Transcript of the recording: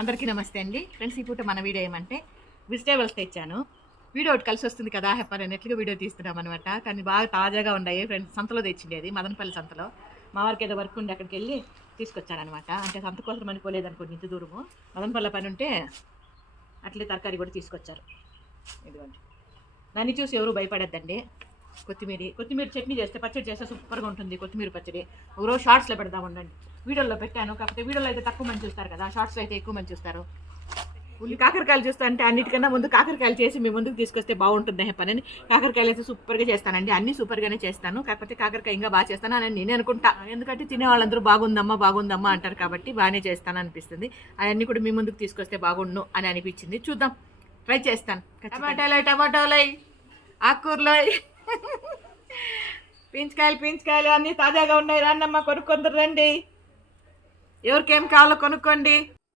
అందరికీ నమస్తే అండి ఫ్రెండ్స్. ఈ పూట మన వీడియో ఏమంటే వెజిటేబుల్స్ తెచ్చాను. వీడియో ఒకటి కలిసి వస్తుంది కదా చెప్పారన్నట్లుగా వీడియో తీస్తున్నాం అనమాట. కానీ బాగా తాజాగా ఉన్నాయి ఫ్రెండ్స్. సంతలో తెచ్చిండేది, మదనపల్లి సంతలో. మా వారికి ఏదో వర్క్ ఉండి అక్కడికి వెళ్ళి తీసుకొచ్చానమాట. అంటే సంత కోసం అనుకోలేదు అనుకోండి, ఇంత దూరము మదనపల్లి పని ఉంటే అట్లే తరకారీ కూడా తీసుకొచ్చారు. ఇదిగోండి, నన్ను చూసి ఎవరు భయపడద్దండి. కొత్తిమీర చట్నీ చేస్తే, పచ్చడి చేస్తే సూపర్గా ఉంటుంది. కొత్తిమీర పచ్చడి ఒకరోజు షార్ట్స్లో పెడదాం ఉండండి. వీడియోలో పెట్టాను, కాకపోతే వీడియోలో అయితే తక్కువ మంది చూస్తారు కదా, షార్ట్స్లో అయితే ఎక్కువ మంది చూస్తారు. కాకరకాయలు చూస్తా అంటే అన్నిటికన్నా ముందు కాకరకాయలు చేసి మీ ముందుకు తీసుకొస్తే బాగుంటుంది పని. కాకరకాయలు అయితే సూపర్గా చేస్తానండి, అన్ని సూపర్గానే చేస్తాను. కాకపోతే కాకరకాయ ఇంకా బాగా చేస్తాను అని నేను అనుకుంటా. ఎందుకంటే తినే వాళ్ళందరూ బాగుందమ్మా అంటారు కాబట్టి బాగానే చేస్తాను అనిపిస్తుంది. అవన్నీ కూడా మీ ముందుకు తీసుకొస్తే బాగుండు అని అనిపించింది. చూద్దాం, ట్రై చేస్తాను. టమాటాలు ఆకుకూరలు పీంచకాయలు అన్నీ తాజాగా ఉన్నాయి. రాండమ్మా, కొనుక్కొందరు రండి. ఎవరికేం కావాలో కొనుక్కోండి.